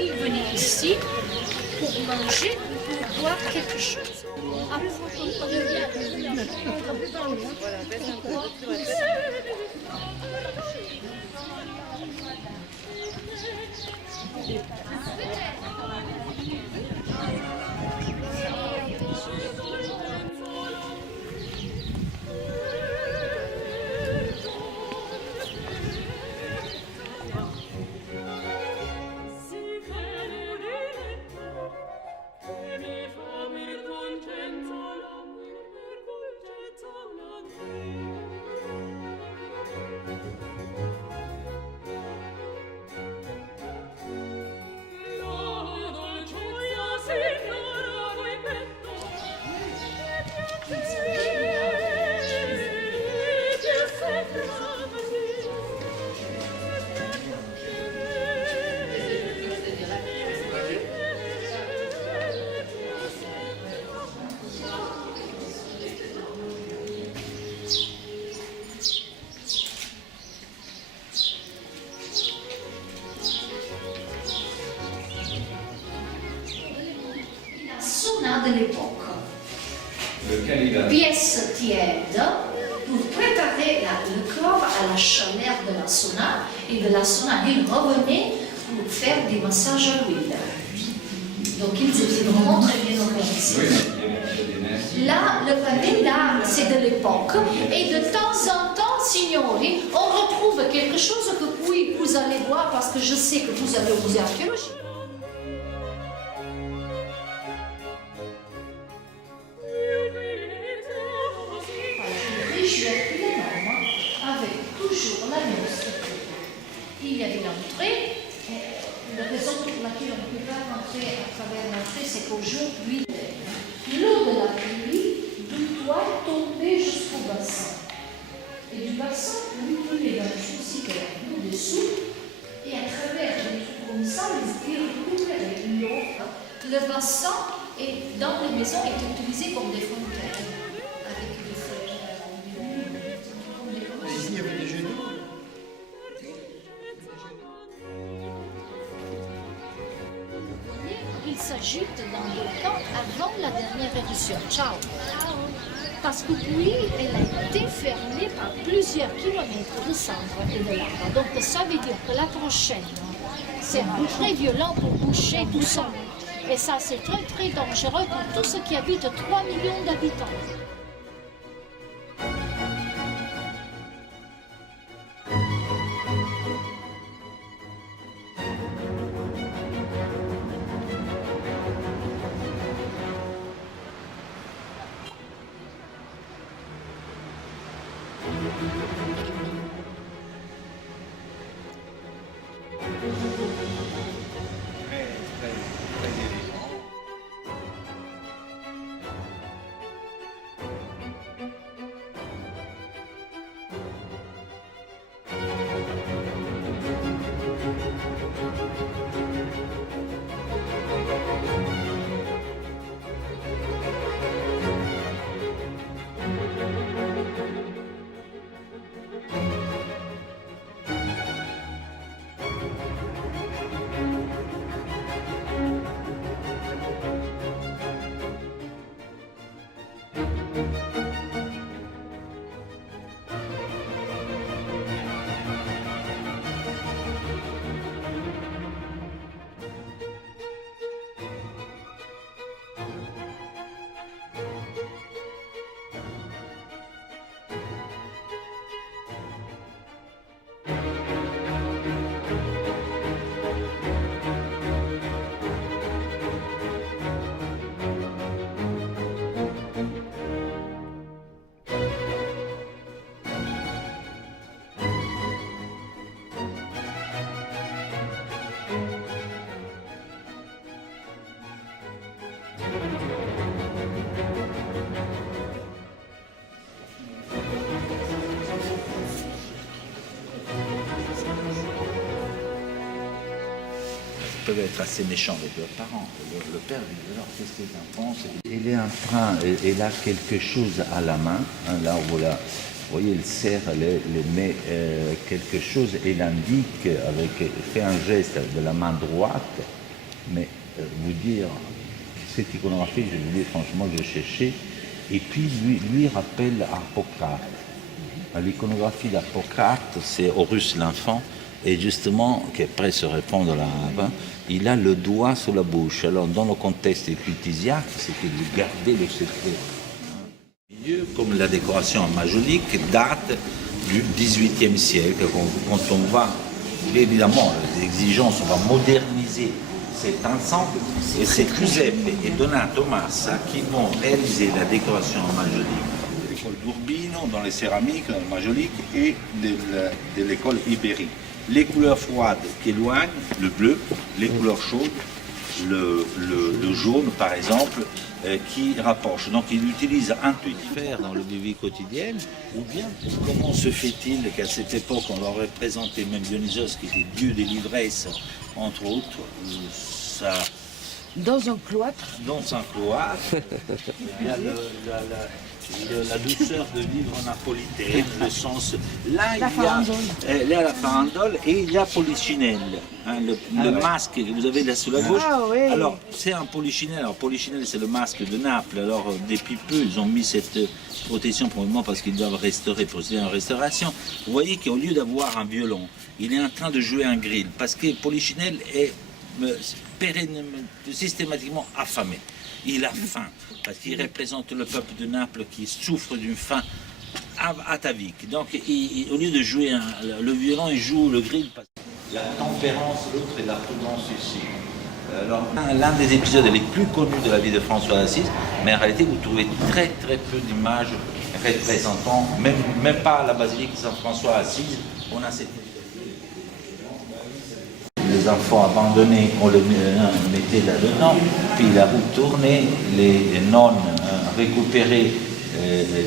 Ils venaient ici pour manger, pour boire quelque chose. De l'époque. Pièce tiède pour préparer le corps à la chaleur de la sauna, et de la sauna ils revenaient pour faire des massages à l'huile. Donc ils étaient vraiment très bien organisés. Là, le palais, là, c'est de l'époque, et de temps en temps, signori, on retrouve quelque chose que vous allez voir, parce que je sais que vous allez au musée archéologique. Avec toujours la même structure. Il y avait l'entrée. La raison pour laquelle on ne peut pas rentrer à travers l'entrée, c'est qu'aujourd'hui, l'eau de la pluie du toit tombait jusqu'au bassin. Et du bassin, lui coulait dans le souci de l'eau dessous. Et à travers des trucs comme ça, ils récupéraient l'eau. Le bassin, dans les maisons, était utilisé comme des fontaines. Il s'agite dans le temps avant la dernière éruption. Ciao. Parce que puis, elle a été fermée par plusieurs kilomètres de cendres et de lave. Donc ça veut dire que la prochaine, c'est très violent pour boucher tout ça. Et ça, c'est très très dangereux pour tous ceux qui habitent 3 millions d'habitants. peuvent être assez méchants avec leurs parents. Le père lui dit, alors qu'est-ce que tu en penses? Elle est en train, elle a quelque chose à la main, hein, là voilà. Vous voyez, elle serre, elle met quelque chose, elle indique, fait un geste de la main droite, mais vous dire, cette iconographie, je vous dis franchement, je cherchais, et puis lui rappelle Harpocrate. L'iconographie d'Harpocrate, c'est Horus l'enfant, et justement, qui après se répond dans l'arabe, il a le doigt sur la bouche. Alors, dans le contexte épithésiaque, c'est qu'il gardait le secret. Comme la décoration en majolique date du XVIIIe siècle, quand on va, évidemment, les exigences, on va moderniser cet ensemble, et c'est Giuseppe et Donato Massa qui vont réaliser la décoration en majolique de l'école d'Urbino, dans les céramiques, dans le majolique, et de l'école ibérique. Les couleurs froides qui éloignent, le bleu, les couleurs chaudes, le jaune par exemple, qui rapproche. Donc il utilise intuitivement dans le vie quotidienne, ou bien comment se fait-il qu'à cette époque on leur représentait même Dionysos qui était dieu des livresses, entre autres, ça... Dans un cloître. Dans un cloître, il y a la douceur de vivre napolitaine, le sens. Là, il y a la farandole et il y a Polichinelle, hein, le masque que vous avez là sous la gauche. Ah, oui. Alors, c'est un Polichinelle. Alors, Polichinelle, c'est le masque de Naples. Alors, depuis peu, ils ont mis cette protection pour le moment parce qu'ils doivent restaurer, procéder à une restauration. Vous voyez qu'au lieu d'avoir un violon, il est en train de jouer un grill parce que Polichinelle est systématiquement affamé. Il a faim, parce qu'il représente le peuple de Naples qui souffre d'une faim atavique. Donc, au lieu de jouer le violon, il joue le grill. La tempérance, l'autre, et la prudence ici. Alors, l'un des épisodes les plus connus de la vie de François d'Assise, mais en réalité, vous trouvez très très peu d'images représentant, même pas à la basilique de Saint-François d'Assise, on a cette... Les enfants abandonnés, on les mettait là-dedans, puis il a retourné, les nonnes récupéraient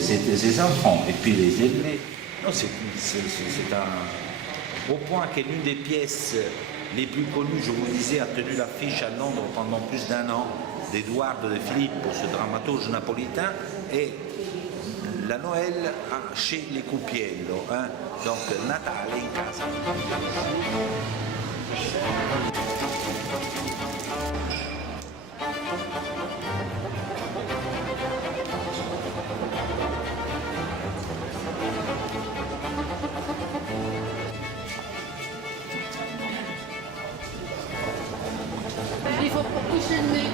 ces enfants et puis les élever. C'est un... Au point que l'une des pièces les plus connues, je vous disais, a tenu l'affiche à Londres pendant plus d'un an, d'Edoardo de Filippo, ce dramaturge napolitain, et la Noël chez les Cupiello, hein, donc Natale in casa. Il faut pousser le nez.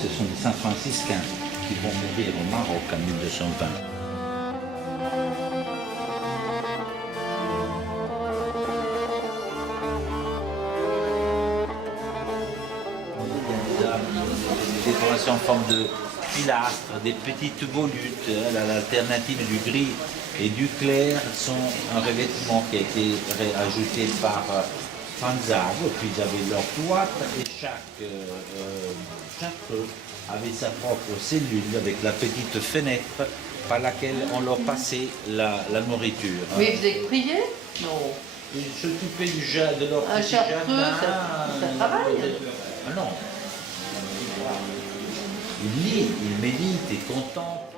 Ce sont des Saint-Franciscains qui vont mourir au Maroc en 1220. Des décorations en forme de pilastres, des petites volutes, l'alternative du gris et du clair sont un revêtement qui a été ajouté par Fanzaro, puis ils avaient leur cloître et chaque avait sa propre cellule avec la petite fenêtre par laquelle on leur passait la nourriture. Mais vous avez prié? Non. Ils s'occupaient de leur Un petit chartreux, jardin. ça travaille. Ah non. Il lit, il médite et contemple.